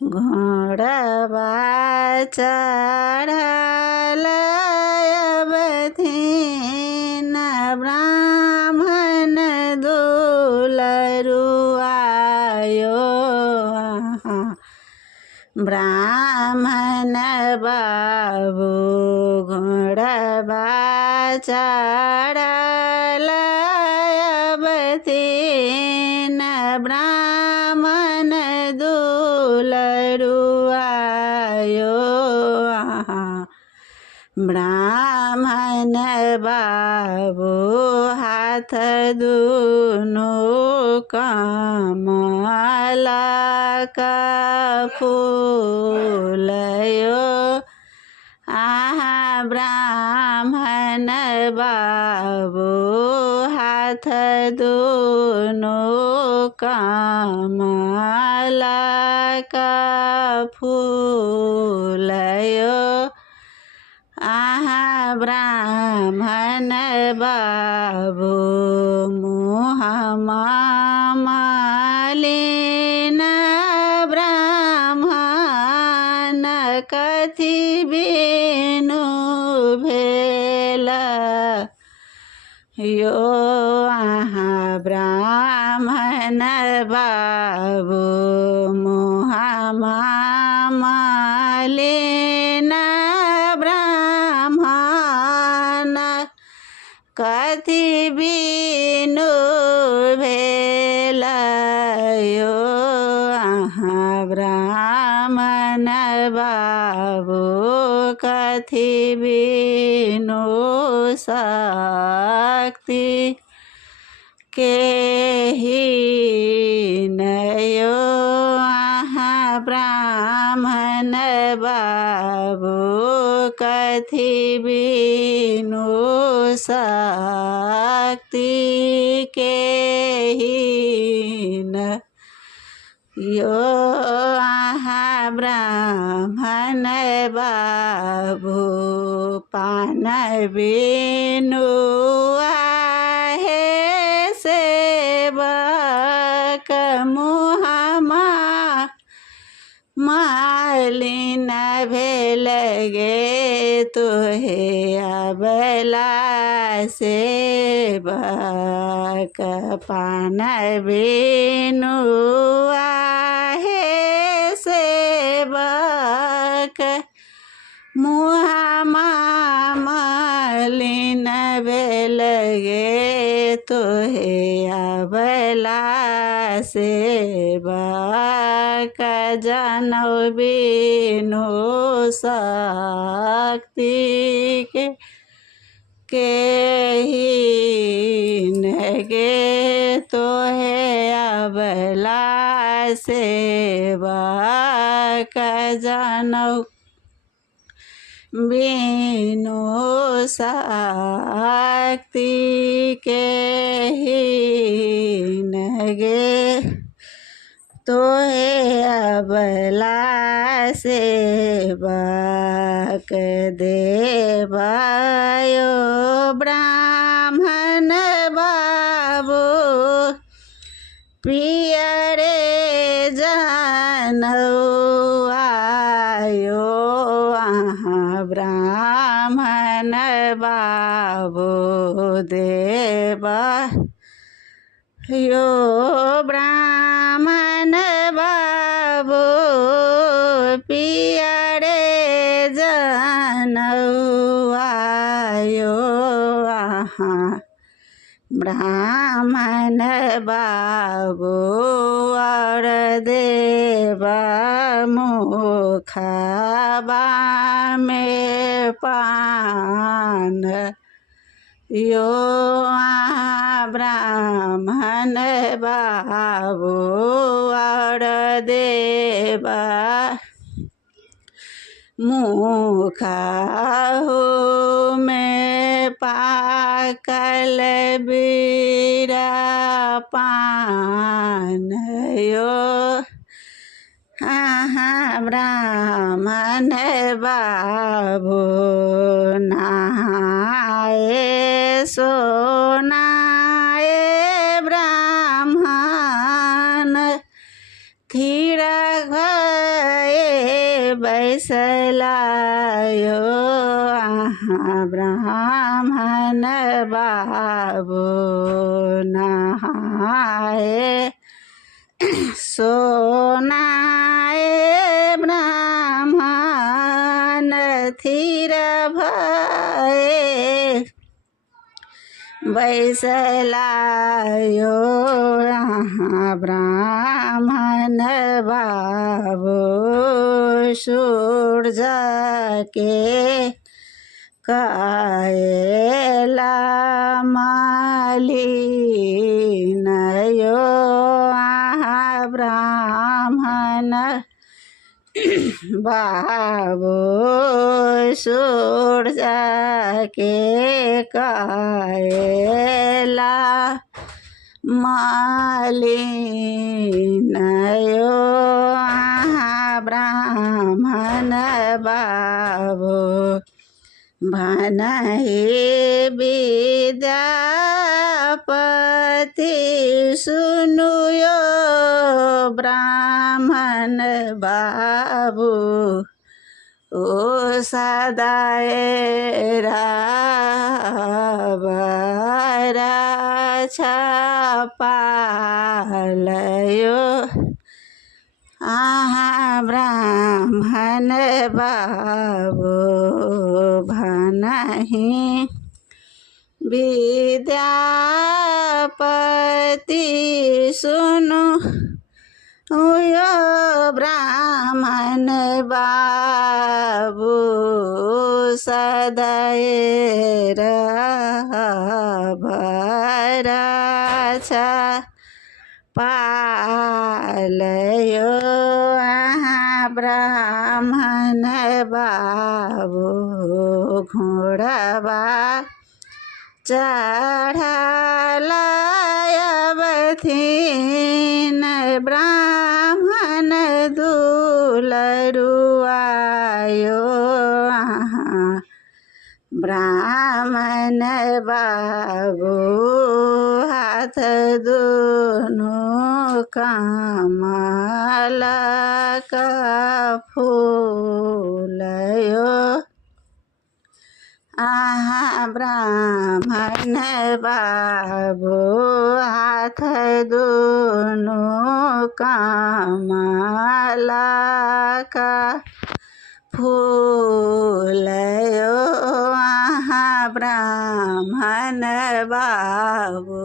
घोड़वा चढ़ल अबथिन ब्राह्मण दुलरुआयो। ब्राह्मण बाबू घोड़वा चढ़ल अबथिन ब्राह्मण दुलरुआयो। ब्राह्मण बाबू हाथ दुनो कमला का फूलयो। ब्राह्मण बाबू हाथ दुनो कमला का फूलयो। ब्राह्मण बाबू मुहमा मलिन ब्राह्मण कथि बिनु भेल यो। ब्राह्मण बाबू मुहमा मलिन ब्राह्मण कथि बिनु भेल यो। ब्राह्मण बाबू कथि बिनु शक्ति केहिनयो। ब्राह्मण बाबू कथि बिनु शक्ति केहिन यो। ब्राह्मण बाबू पान बिनु आहे सेवक मुहमा मलिन भेल गे तोहे अबला सेवक। पान बिनु आहे सेवक मुहमा मलिन भेल गे तोहे अबला सेवक। जनौ बिनु शक्ति केहिन गे तोहे अबला सेवक। जनौ बिनु शक्ति केहिन गे तोहे अबला सेवक। देवयो ब्राह्मण बाबू पियरे जनौआयो। ब्राह्मण बाबू देव यो। ब्राह्मण बाबू पियरे जनौआयो। ब्राह्मण बाबू और देव मुखबा में पान यो। ब्राह्मण बाबू और देव मुखाहु में पाकल बीरा पान यो। ब्राह्मण बाबू नहाए सोनाए ब्राह्मण थीरा घर बैसलायो ब्राह्मण बाबू नहाए सोनाए ब्राह्मण थिर भये बैसलायो ब्राह्मण बाबू सूरज के कायला मलिनयो ब्राह्मण बाबू सूरज के कायला मलिनयो ब्राह्मण बाबू भनहि विद्यापति सुनुयो ब्राह्मण बाबू ओ सदाए रावरा छपालयो ब्राह्मण बाबू भनहि विद्यापति सुनु यो ब्राह्मण बाबू सदाए रावरा पालयो ब्राह्मण बाबू घोड़वा चढ़ालयबथिन ब्राह्मण दुलरुआयो ब्राह्मण बाबू हाथ दोनों कमल का फूलयो ब्राह्मण बाबू हाथ दोनों कमल का फूलयो ब्राह्मण बाबू।